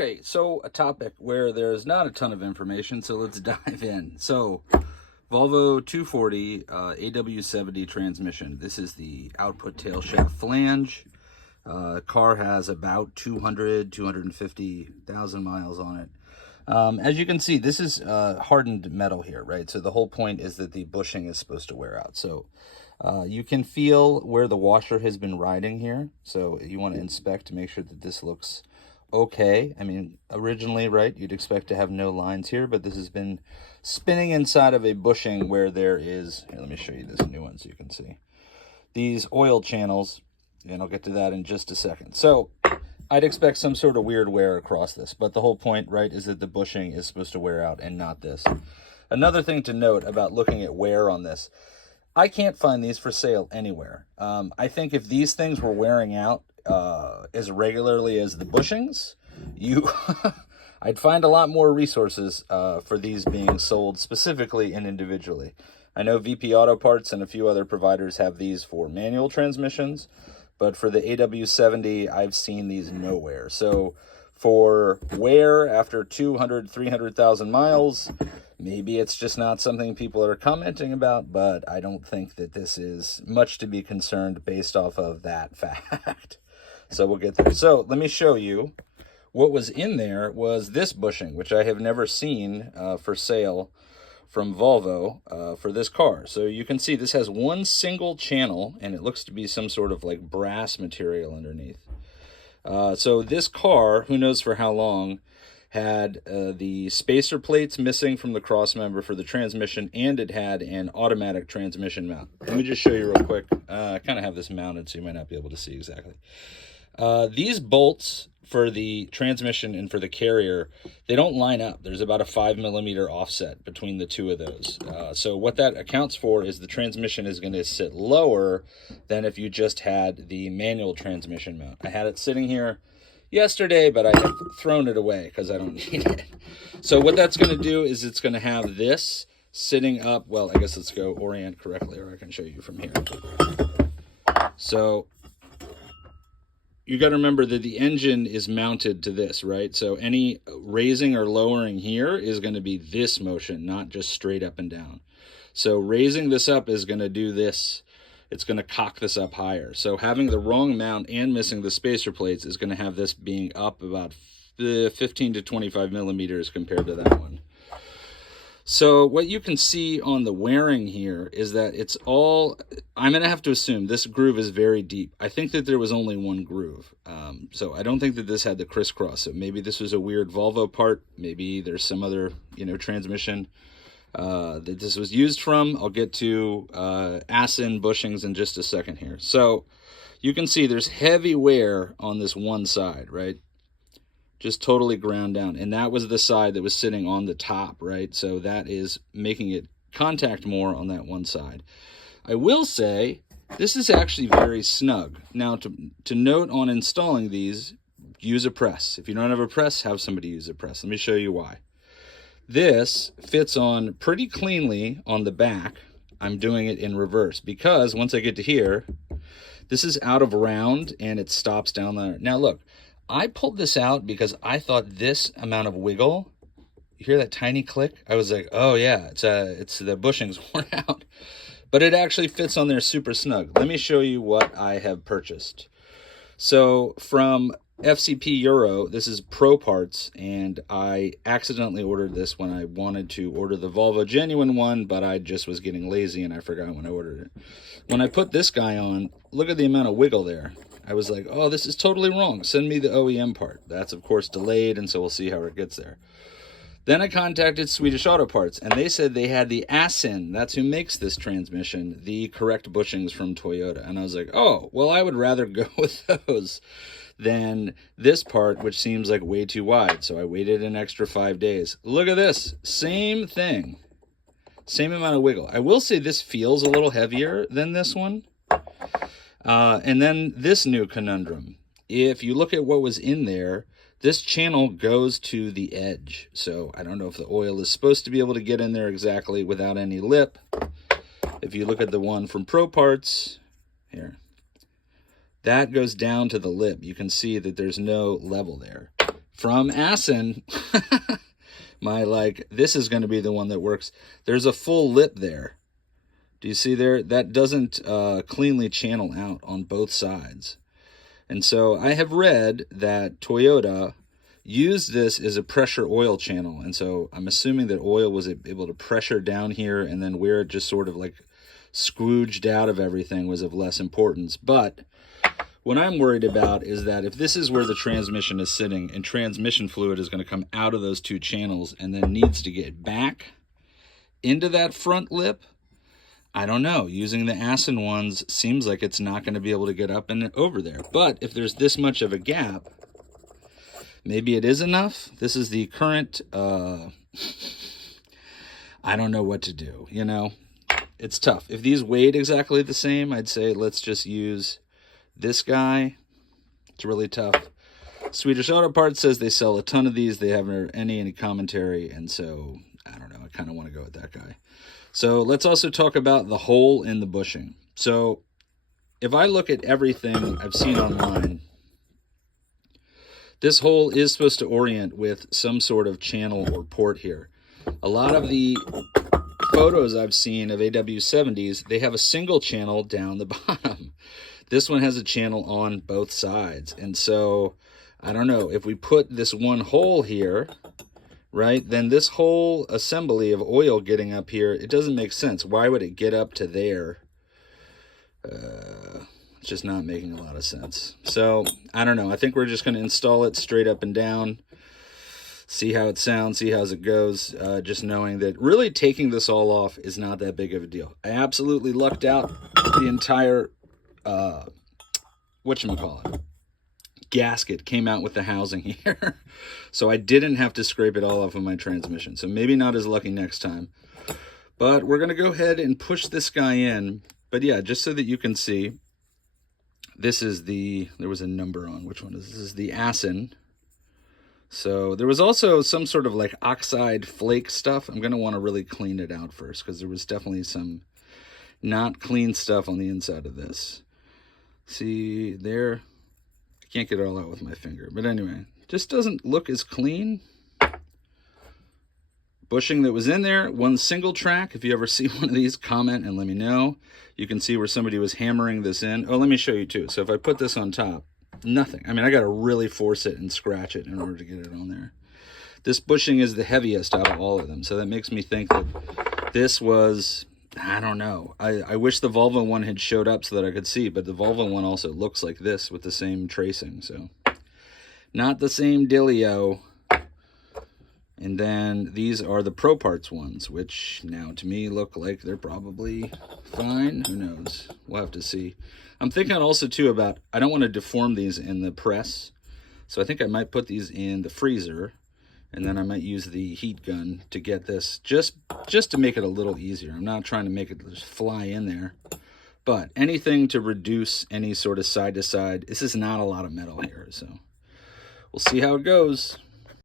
Okay, so a topic where there's not a ton of information, so let's dive in. So, Volvo 240 AW70 transmission. This is the output tail shaft flange. Car has about 250,000 miles on it. As you can see, this is hardened metal here, right? So the whole point is that the bushing is supposed to wear out. So you can feel where the washer has been riding here. So you want to inspect to make sure that this looks okay. I mean, originally, right, you'd expect to have no lines here, but this has been spinning inside of a bushing where there is, here, let me show you this new one so you can see, these oil channels, and I'll get to that in just a second. So I'd expect some sort of weird wear across this, but the whole point, right, is that the bushing is supposed to wear out and not this. Another thing to note about looking at wear on this, I can't find these for sale anywhere. I think if these things were wearing out as regularly as the bushings, I'd find a lot more resources for these being sold specifically and individually. I know VP Auto Parts and a few other providers have these for manual transmissions, but for the AW70, I've seen these nowhere. So for wear after 200, 300,000 miles, maybe it's just not something people are commenting about, but I don't think that this is much to be concerned based off of that fact. So we'll get there. So let me show you what was in there was this bushing, which I have never seen for sale from Volvo for this car. So you can see this has one single channel, and it looks to be some sort of like brass material underneath. So this car, who knows for how long, had the spacer plates missing from the cross member for the transmission, and it had an automatic transmission mount. Let me just show you real quick. I kind of have this mounted, so you might not be able to see exactly. These bolts for the transmission and for the carrier, they don't line up. There's about a 5mm offset between the two of those. So what that accounts for is the transmission is going to sit lower than if you just had the manual transmission mount. I had it sitting here yesterday, but I have thrown it away because I don't need it. So what that's going to do is it's going to have this sitting up. Well, I guess let's go orient correctly, or I can show you from here. So you got to remember that the engine is mounted to this, right? So any raising or lowering here is going to be this motion, not just straight up and down. So raising this up is going to do this. It's going to cock this up higher. So having the wrong mount and missing the spacer plates is going to have this being up about 15 to 25 millimeters compared to that one. So what you can see on the wearing here is that it's all, I'm going to have to assume this groove is very deep. I think that there was only one groove. So I don't think that this had the crisscross. So maybe this was a weird Volvo part. Maybe there's some other, transmission that this was used from. I'll get to Asin bushings in just a second here. So you can see there's heavy wear on this one side, right? Just totally ground down. And that was the side that was sitting on the top, right? So that is making it contact more on that one side. I will say this is actually very snug. Now to note on installing these, use a press. If you don't have a press, have somebody use a press. Let me show you why. This fits on pretty cleanly on the back. I'm doing it in reverse because once I get to here, this is out of round and it stops down there. Now look, I pulled this out because I thought this amount of wiggle, you hear that tiny click? I was like, oh yeah, it's the bushing's worn out. But it actually fits on there super snug. Let me show you what I have purchased. So from FCP Euro, this is ProParts, and I accidentally ordered this when I wanted to order the Volvo genuine one, but I just was getting lazy and I forgot when I ordered it. When I put this guy on, look at the amount of wiggle there. I was like, oh, this is totally wrong. Send me the OEM part. That's, of course, delayed, and so we'll see how it gets there. Then I contacted Swedish Auto Parts, and they said they had the Asin, that's who makes this transmission, the correct bushings from Toyota. And I was like, oh, well, I would rather go with those than this part, which seems like way too wide. So I waited an extra 5 days. Look at this. Same thing. Same amount of wiggle. I will say this feels a little heavier than this one. And then this new conundrum. If you look at what was in there, this channel goes to the edge. So I don't know if the oil is supposed to be able to get in there exactly without any lip. If you look at the one from ProParts, here, that goes down to the lip. You can see that there's no level there. from Asin. My, like, this is going to be the one that works. There's a full lip there. Do you see there? That doesn't cleanly channel out on both sides. And so I have read that Toyota used this as a pressure oil channel. And so I'm assuming that oil was able to pressure down here, and then where it just sort of like squooged out of everything was of less importance. But what I'm worried about is that if this is where the transmission is sitting and transmission fluid is going to come out of those two channels and then needs to get back into that front lip, I don't know. Using the Asin ones seems like it's not going to be able to get up and over there. But if there's this much of a gap, maybe it is enough. This is the current, I don't know what to do, you know. It's tough. If these weighed exactly the same, I'd say let's just use this guy. It's really tough. Swedish Auto Parts says they sell a ton of these. They haven't heard any commentary, and so I don't know. I kind of want to go with that guy. So let's also talk about the hole in the bushing. So if I look at everything I've seen online, this hole is supposed to orient with some sort of channel or port here. A lot of the photos I've seen of AW70s, they have a single channel down the bottom. This one has a channel on both sides. And so, I don't know, if we put this one hole here, right, then this whole assembly of oil getting up here, it doesn't make sense. Why would it get up to there? It's just not making a lot of sense. So, I don't know. I think we're just going to install it straight up and down, see how it sounds, see how it goes, just knowing that really taking this all off is not that big of a deal. I absolutely lucked out the entire whatchamacallit, gasket came out with the housing here. So I didn't have to scrape it all off of my transmission. So maybe not as lucky next time. But we're going to go ahead and push this guy in. But yeah, just so that you can see, this is the, there was a number on, which one is this? This is the Asin. So there was also some sort of like oxide flake stuff. I'm going to want to really clean it out first, because there was definitely some not clean stuff on the inside of this. See there? I can't get it all out with my finger. But anyway, just doesn't look as clean. Bushing that was in there, one single track. If you ever see one of these, comment and let me know. You can see where somebody was hammering this in. Oh, let me show you too. So if I put this on top, nothing. I mean, I got to really force it and scratch it in order to get it on there. This bushing is the heaviest out of all of them. So that makes me think that this was, I don't know. I wish the Volvo one had showed up so that I could see, but the Volvo one also looks like this with the same tracing. So not the same dealio. And then these are the ProParts ones, which now to me look like they're probably fine. Who knows? We'll have to see. I'm thinking also too about, I don't want to deform these in the press. So I think I might put these in the freezer, and then I might use the heat gun to get this just to make it a little easier. I'm not trying to make it just fly in there, but anything to reduce any sort of side to side. This is not a lot of metal here, so we'll see how it goes.